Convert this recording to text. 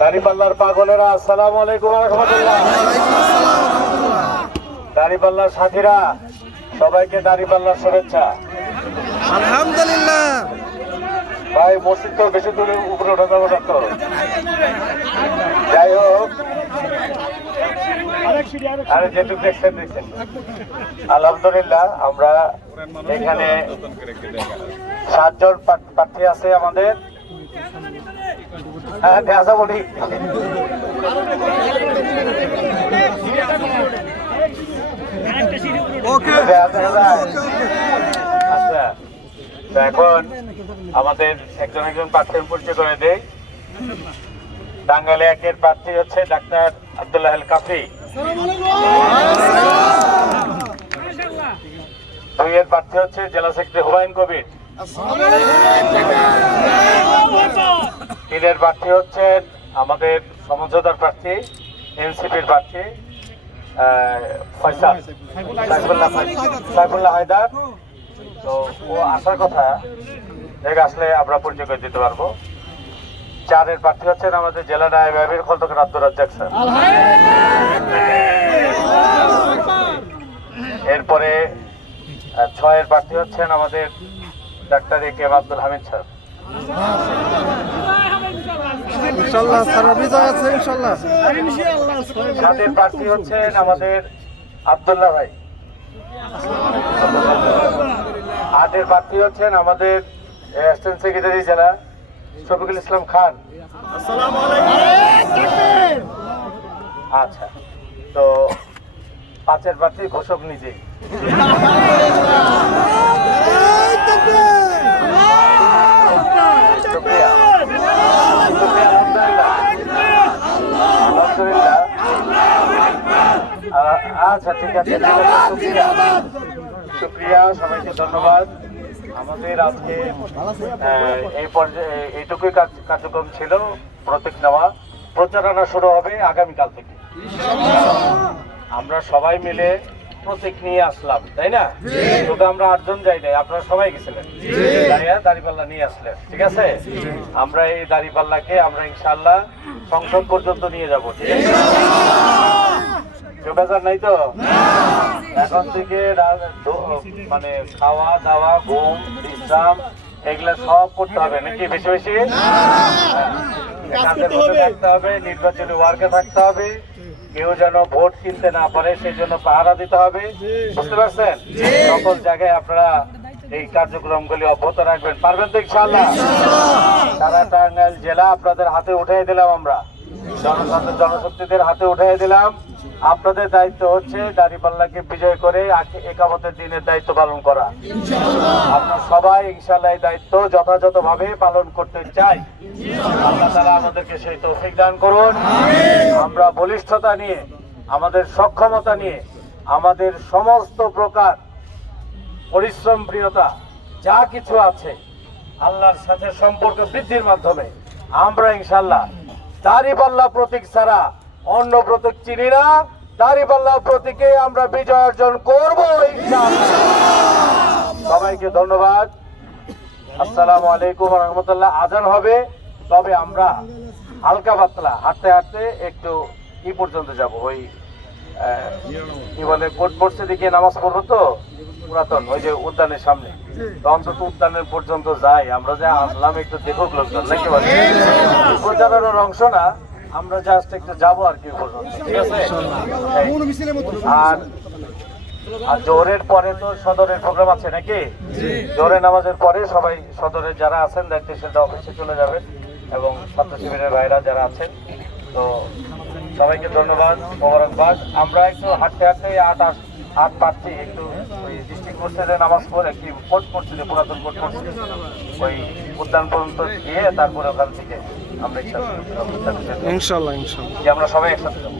দাড়িপাল্লার পাগলেরা আসসালামু আলাইকুম রহমতুল্লাহ। দাড়িপাল্লার সাথীরা সবাইকে দাড়িপাল্লার শুভেচ্ছা। আলহামদুলিল্লাহ। ভাই মসজিদ তো বেশি দূরে উপরে ওঠা যাব না তো। যাই হোক। আরে যেটুকু দেখছেন দেখছেন। আলহামদুলিল্লাহ আমরা এখানে সাতজন প্রার্থ- আছে আমাদের হ্যাঁ দেখা বলি দেখা দেখা আচ্ছা তো এখন আমাদের একজন একজন প্রার্থীর পরিচয় করে দেই টাঙ্গাইলে একের প্রার্থী হচ্ছে ডাক্তার আব্দুল্লাহ আল কাফি। দুই এর প্রার্থী হচ্ছে জেলা সেক্রেটারি হুমায়ুন কবির। তিনের প্রার্থী হচ্ছেন আমাদের সমঝোতার প্রার্থী, এনসিপির প্রার্থী সাইফুল্লাহ হায়দার। তো ও আসার কথা দেখে আসলে আমরা পরিচয় করে দিতে পারব। চারের প্রার্থী হচ্ছেন আমাদের জেলা নায়বের খন্দকার আব্দুর রাজ্জাক স্যার। এরপরে ছয়ের প্রার্থী হচ্ছেন আমাদের doctor A K M Abdul Hamid sir. ইনশাল্লাহ সারা বিজয় আছে ইনশাল্লাহ সাতের প্রার্থী হচ্ছেন আমাদের আব্দুল্লাহ ভাই। আটের প্রার্থী হচ্ছেন আমাদের অ্যাসিস্ট্যান্ট সেক্রেটারি জেলা শফিকুল ইসলাম খান। আচ্ছা তো পাঁচের প্রার্থী ঘোষক নিজেই শুক্রিয়া। শুক্রিয়া, আলহামদুলিল্লাহ। আলহামদুলিল্লাহ। আ- আচ্ছা ঠিক আছে শুক্রিয়া সবাইকে ধন্যবাদ। আমাদের আজকে এই পর্যায়ে এইটুকুই কার্যক্রম ছিল প্রতীক নেওয়া। প্রচারণা শুরু হবে আগামীকাল থেকে। আমরা সবাই মিলে প্রতীক নিয়ে আসলাম তাই না? শুধু আমরা আটজন যাই নাই আপনারা সবাই গেছিলেন। দাড়িপাল্লা নিয়ে আসলেন ঠিক আছে? আমরা এই দাঁড়িপাল্লাকে আমরা ইনশাল্লাহ সংসদ পর্যন্ত নিয়ে যাব। ঠিক আছে বেজার নাই তো এখন থেকে মানে খাওয়া দাওয়া ঘুম বিশ্রাম এগুলা সব করতে হবে নাকি বেশি বেশি হ্যাঁ। থাকতে হবে নির্বাচনী ওয়ার্কে থাকতে হবে কেউ যেন ভোট কিনতে না পারে সেই জন্য পাহারা দিতে হবে বুঝতে পারছেন সকল জায়গায় আপনারা এই কার্যক্রমগুলি অব্যাহত রাখবেন পারবেন তো ইনশাআল্লাহ সারা টাঙ্গাইল জেলা আপনাদের হাতে উঠিয়ে দিলাম আমরা জনসাধারণ জনশক্তিদের হাতে উঠিয়ে দিলাম আপনাদের দায়িত্ব হচ্ছে দাঁড়িপাল্লাকে বিজয় করে একামতের দিনের দায়িত্ব পালন করা। আমরা সবাই ইনশাল্লাহ এই দায়িত্ব যথাযথভাবে পালন করতে চাই। আল্লাহ তালা আমাদেরকে সেই তৌফিক দান করুন। আমরা বলিষ্ঠতা নিয়ে, আমাদের সক্ষমতা নিয়ে, আমাদের সমস্ত প্রকার পরিশ্রম, প্রিয়তা, যা কিছু আছে আল্লাহর সাথে সম্পর্ক বৃদ্ধির মাধ্যমে আমরা ইনশাল্লাহ দাড়িপাল্লা প্রতীক ছাড়া অন্য প্রতীক চিনি না দাড়িপাল্লা প্রতীকে আমরা বিজয় অর্জন করব সবাইকে ধন্যবাদ। আসসালামু আলাইকুম রহমতুল্লাহ। আজান হবে তবে আমরা হালকা পাতলা হাঁটতে হাঁটতে একটু কি পর্যন্ত যাব। ওই কি বলে কোট পড়ছে দিকে নামাজ পড়ব তো? পুরাতন ওই যে উদ্যানের সামনে। তো অন্তত উদ্যানের পর্যন্ত যাই। আমরা যে আসলাম একটু দেখুক লোকজন নাকি বলে? প্রচারের অংশ না আমরা জাস্ট একটা যাব আর কি ঠিক আছে? আর আর জোরের পরে তো সদরের প্রোগ্রাম আছে নাকি? জোহরের নামাজের পরে সবাই সদরের যারা আছেন দায়িত্বশীলরা অফিসে চলে যাবেন। এবং ছাত্র শিবিরের ভাইরা যারা আছেন তো সবাইকে ধন্যবাদ মোবারকবাদ। আমরা একটু হাঁটতে হাঁটতে আট আট হাত পাচ্ছি একটু ওই ডিস্ট্রিক্ট মসজিদে নামাজ পড়ে কি কোর্ট যে পুরাতন কোর্ট মসজিদে ওই উদ্যান পর্যন্ত গিয়ে তারপরে ওখান থেকে আমরা ইনশাল্লাহ ইনশাল্লাহ আমরা সবাই একসাথে যাব।